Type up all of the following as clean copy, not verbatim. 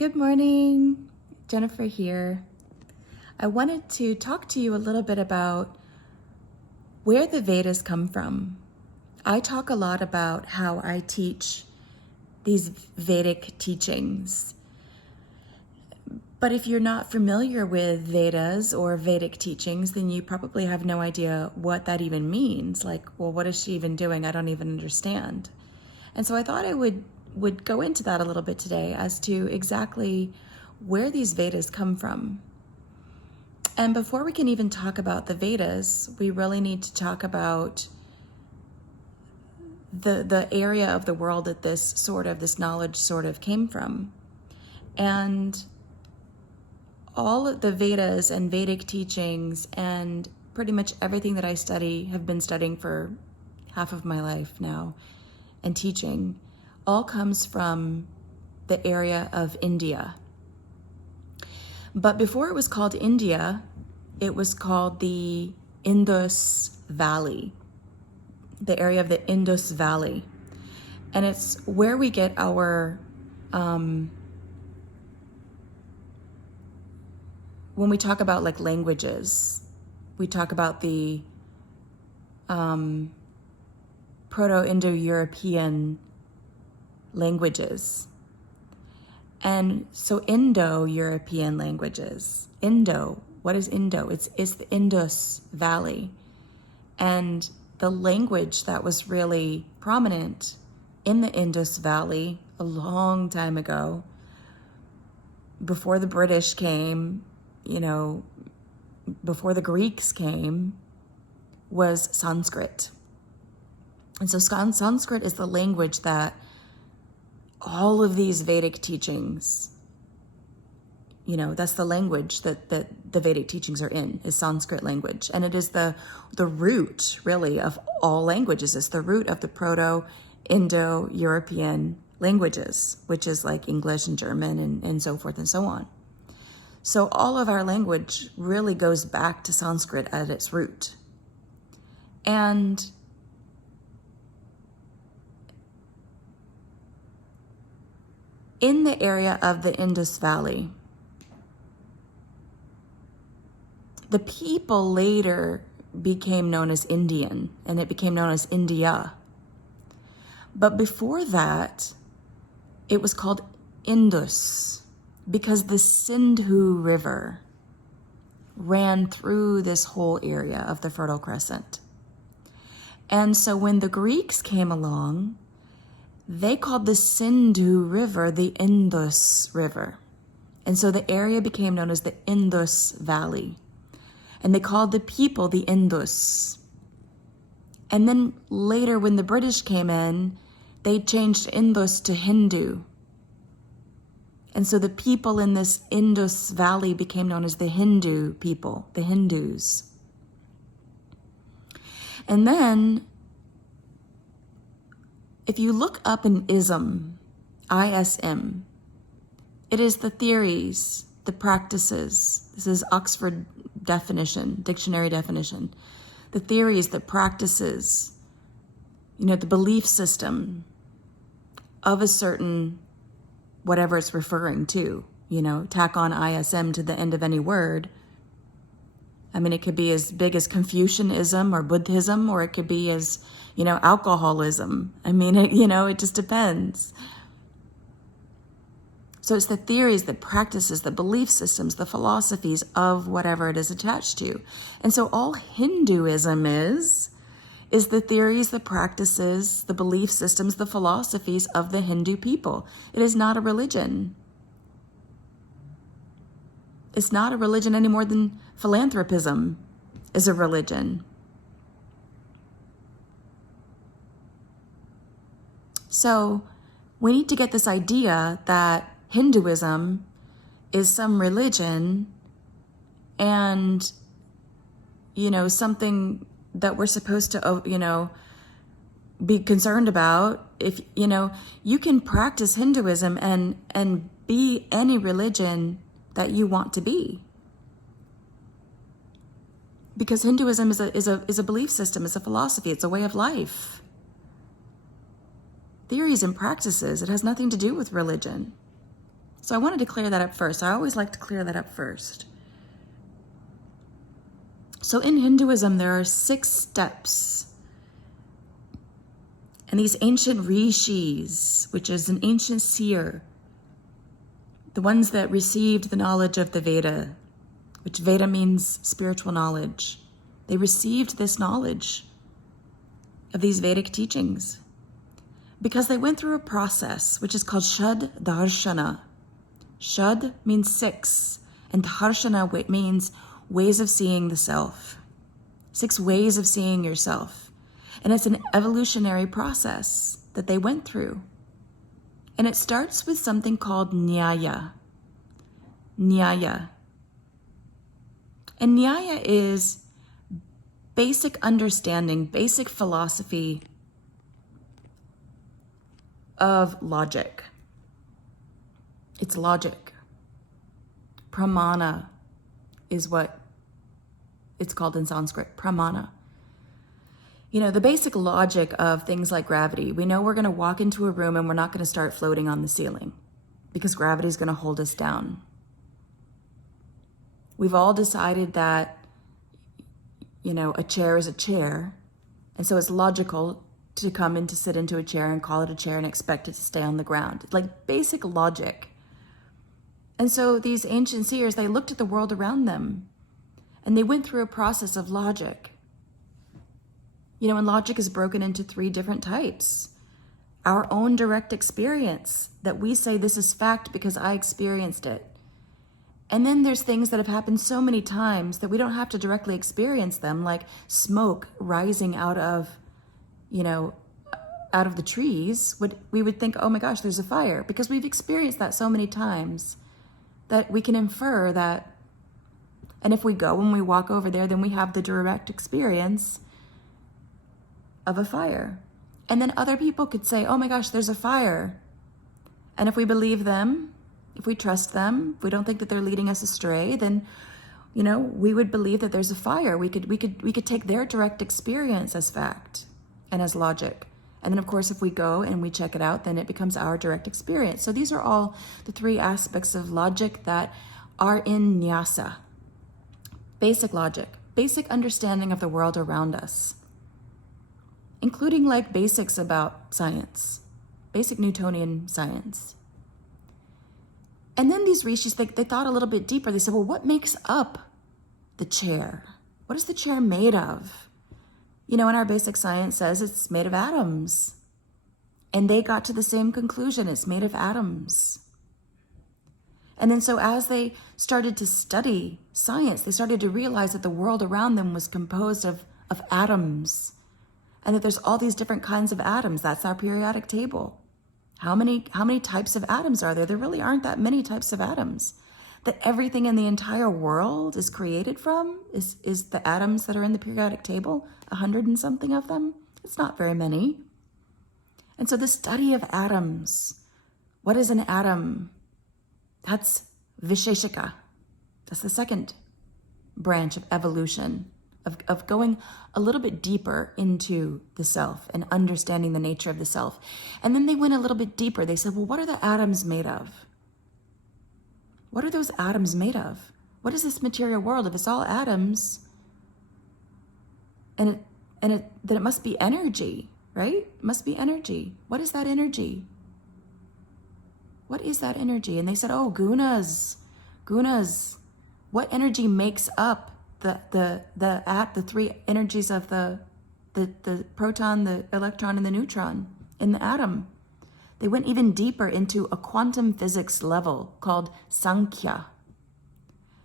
Good morning, Jennifer here. I wanted to talk to you a little bit about where the Vedas come from. I talk a lot about how I teach these Vedic teachings. But if you're not familiar with Vedas or Vedic teachings, then you probably have no idea what that even means. Like, well, what is she even doing? I don't even understand. And so I thought I would go into that a little bit today as to exactly where these Vedas come from. And before we can even talk about the Vedas, we really need to talk about the area of the world that this knowledge sort of came from. And all of the Vedas and Vedic teachings and pretty much everything that I study, have been studying for half of my life now and teaching, all comes from the area of India. But before it was called India, it was called the Indus Valley, the area of the Indus Valley. And it's where we get our, when we talk about like languages, we talk about the Proto-Indo-European languages. And so Indo-European languages. Indo, what is Indo? It's the Indus Valley. And the language that was really prominent in the Indus Valley a long time ago, before the British came, before the Greeks came, was Sanskrit. And so Sanskrit is the language that all of these Vedic teachings, that's the language that the Vedic teachings are in, is Sanskrit language. And it is the root, really, of all languages. It's the root of the Proto-Indo-European languages, which is like English and German and so forth and so on. So all of our language really goes back to Sanskrit at its root. And in the area of the Indus Valley, the people later became known as Indian, and it became known as India. But before that, it was called Indus, because the Sindhu River ran through this whole area of the Fertile Crescent. And so when the Greeks came along, they called the Sindhu River the Indus River. And so the area became known as the Indus Valley. And they called the people the Indus. And then later when the British came in, they changed Indus to Hindu. And so the people in this Indus Valley became known as the Hindu people, the Hindus. And then if you look up an ism, ISM, it is the theories, the practices. This is Oxford definition, dictionary definition. The theories, the practices, the belief system of a certain, whatever it's referring to, tack on ISM to the end of any word. I mean, it could be as big as Confucianism or Buddhism, or it could be as, alcoholism. I mean, it just depends. So it's the theories, the practices, the belief systems, the philosophies of whatever it is attached to. And so all Hinduism is the theories, the practices, the belief systems, the philosophies of the Hindu people. It is not a religion. It's not a religion any more than philanthropism is a religion. So we need to get this idea that Hinduism is some religion and, something that we're supposed to, be concerned about. If, you can practice Hinduism and be any religion that you want to be. Because Hinduism is a belief system, it's a philosophy, it's a way of life. Theories and practices, it has nothing to do with religion. So I wanted to clear that up first. I always like to clear that up first. So in Hinduism, there are 6 steps. And these ancient rishis, which is an ancient seer, the ones that received the knowledge of the Veda, which Veda means spiritual knowledge, they received this knowledge of these Vedic teachings because they went through a process which is called Shad Darshana. Shad means 6, and Darshana means ways of seeing the self. 6 ways of seeing yourself. And it's an evolutionary process that they went through. And it starts with something called Nyaya. Nyaya. And Nyaya is basic understanding, basic philosophy of logic. It's logic. Pramana is what it's called in Sanskrit, pramana. You know, the basic logic of things like gravity. We know we're going to walk into a room and we're not going to start floating on the ceiling because gravity is going to hold us down. We've all decided that, you know, a chair is a chair. And so it's logical to come in to sit into a chair and call it a chair and expect it to stay on the ground. Like basic logic. And so these ancient seers, they looked at the world around them and they went through a process of logic. You know, and logic is broken into 3 different types. Our own direct experience, that we say this is fact because I experienced it. And then there's things that have happened so many times that we don't have to directly experience them, like smoke rising out of, you know, out of the trees. We would think, oh my gosh, there's a fire, because we've experienced that so many times that we can infer that. And if we go and we walk over there, then we have the direct experience of a fire. And then other people could say, oh my gosh, there's a fire. And if we believe them, if we trust them, if we don't think that they're leading us astray, then, you know, we would believe that there's a fire. We could take their direct experience as fact and as logic. And then of course, if we go and we check it out, then it becomes our direct experience. So these are all the 3 aspects of logic that are in nyasa. Basic logic, basic understanding of the world around us, including like basics about science, basic Newtonian science. And then these rishis, they thought a little bit deeper. They said, well, what makes up the chair? What is the chair made of? You know, and our basic science says it's made of atoms. And they got to the same conclusion, it's made of atoms. And then so as they started to study science, they started to realize that the world around them was composed of atoms. And that there's all these different kinds of atoms. That's our periodic table. How many types of atoms are there? There really aren't that many types of atoms. That everything in the entire world is created from is the atoms that are in the periodic table, 100 and something of them. It's not very many. And so the study of atoms, what is an atom? That's Visheshika. That's the second branch of evolution. Of going a little bit deeper into the self and understanding the nature of the self. And then they went a little bit deeper. They said, well, what are the atoms made of? What are those atoms made of? What is this material world? If it's all atoms, then it must be energy, right? It must be energy. What is that energy? What is that energy? And they said, oh, gunas. What energy makes up the 3 energies of the proton, the electron, and the neutron in the atom? They went even deeper into a quantum physics level called Sankhya.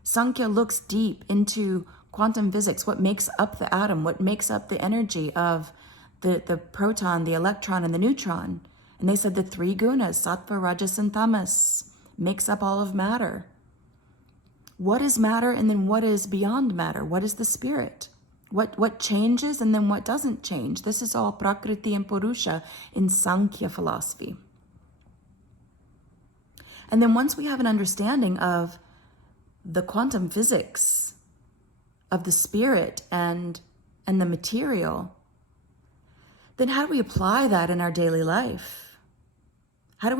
Sankhya looks deep into quantum physics, what makes up the atom, what makes up the energy of the proton, the electron, and the neutron. And they said the 3 gunas, sattva, rajas, and tamas, makes up all of matter. What is matter, and then what is beyond matter? What is the spirit? What changes, and then what doesn't change? This is all Prakriti and Purusha in Sankhya philosophy. And then once we have an understanding of the quantum physics of the spirit and the material, then how do we apply that in our daily life? How do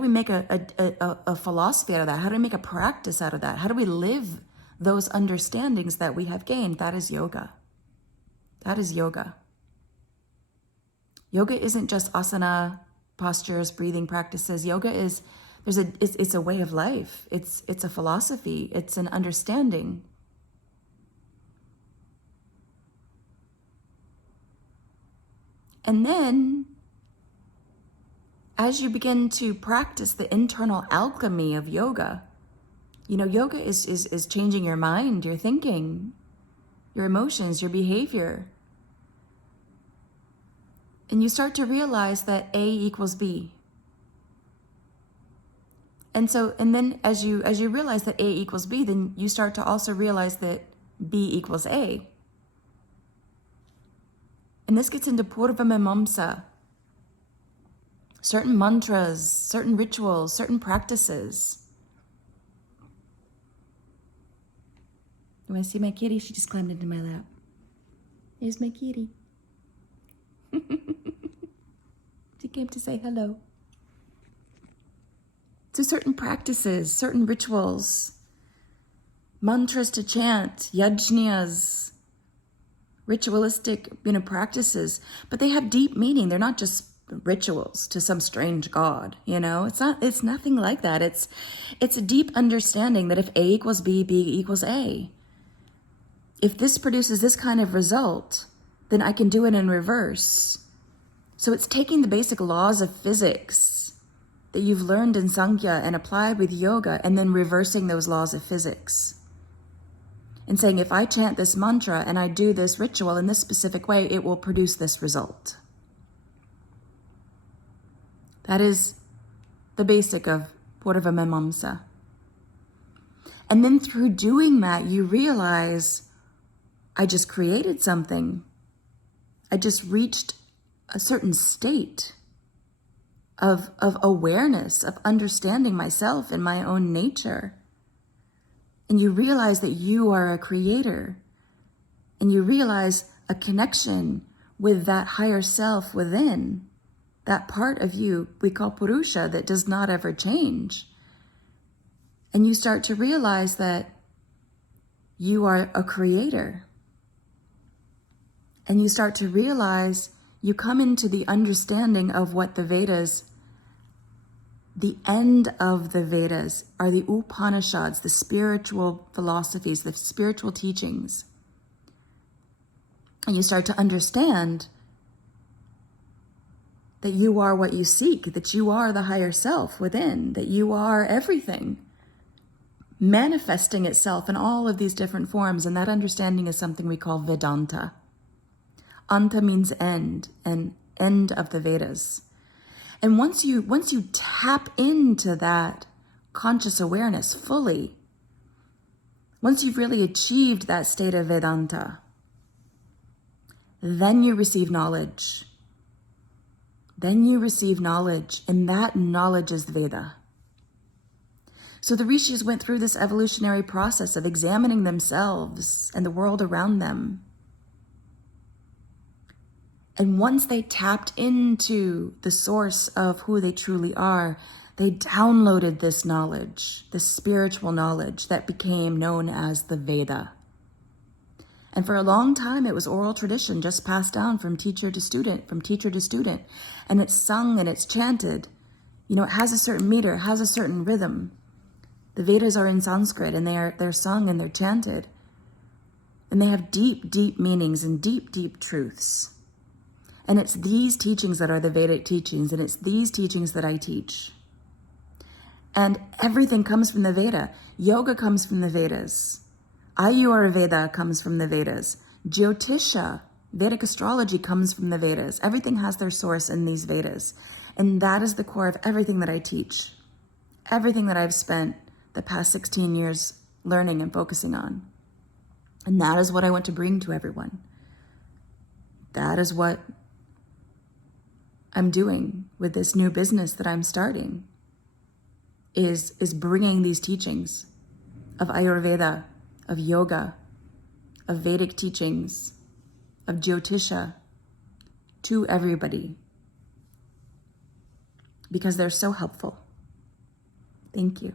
we make a philosophy out of that? How do we make a practice out of that? How do we live those understandings that we have gained? That is yoga. That is yoga. Yoga isn't just asana, postures, breathing practices. Yoga is it's a way of life. It's a philosophy. It's an understanding. And then, as you begin to practice the internal alchemy of yoga, yoga is changing your mind, your thinking, your emotions, your behavior. And you start to realize that A equals B. And then as you realize that A equals B, then you start to also realize that B equals A. And this gets into Purva Mimamsa. Certain mantras, certain rituals, certain practices. You want to see my kitty? She just climbed into my lap. Here's my kitty. She came to say hello. So certain practices, certain rituals, mantras to chant, yajnas, ritualistic, practices, but they have deep meaning. They're not just rituals to some strange god, It's nothing like that. It's a deep understanding that if A equals B, B equals A. If this produces this kind of result, then I can do it in reverse. So it's taking the basic laws of physics that you've learned in Sankhya and applied with yoga, and then reversing those laws of physics. And saying, if I chant this mantra and I do this ritual in this specific way, it will produce this result. That is the basic of Purva Mimamsa. And then through doing that, you realize, I just created something. I just reached a certain state of awareness, of understanding myself and my own nature. And you realize that you are a creator. And you realize a connection with that higher self within, that part of you we call Purusha that does not ever change. And you start to realize that you are a creator. And you start to realize, you come into the understanding of what the Vedas, the end of the Vedas, are the Upanishads, the spiritual philosophies, the spiritual teachings. And you start to understand that you are what you seek, that you are the higher self within, that you are everything, manifesting itself in all of these different forms. And that understanding is something we call Vedanta. Anta means end, and end of the Vedas. And once you tap into that conscious awareness fully, once you've really achieved that state of Vedanta, then you receive knowledge. Then you receive knowledge, and that knowledge is Veda. So the rishis went through this evolutionary process of examining themselves and the world around them. And once they tapped into the source of who they truly are, they downloaded this knowledge, this spiritual knowledge that became known as the Veda. And for a long time, it was oral tradition, just passed down from teacher to student, And it's sung and it's chanted. It has a certain meter, it has a certain rhythm. The Vedas are in Sanskrit, and they're sung and they're chanted. And they have deep, deep meanings and deep, deep truths. And it's these teachings that are the Vedic teachings, and it's these teachings that I teach. And everything comes from the Veda. Yoga comes from the Vedas. Ayurveda comes from the Vedas. Jyotisha, Vedic astrology, comes from the Vedas. Everything has their source in these Vedas. And that is the core of everything that I teach. Everything that I've spent the past 16 years learning and focusing on. And that is what I want to bring to everyone. That is what I'm doing with this new business that I'm starting, is bringing these teachings of Ayurveda, of yoga, of Vedic teachings, of Jyotisha to everybody. because they're so helpful. Thank you.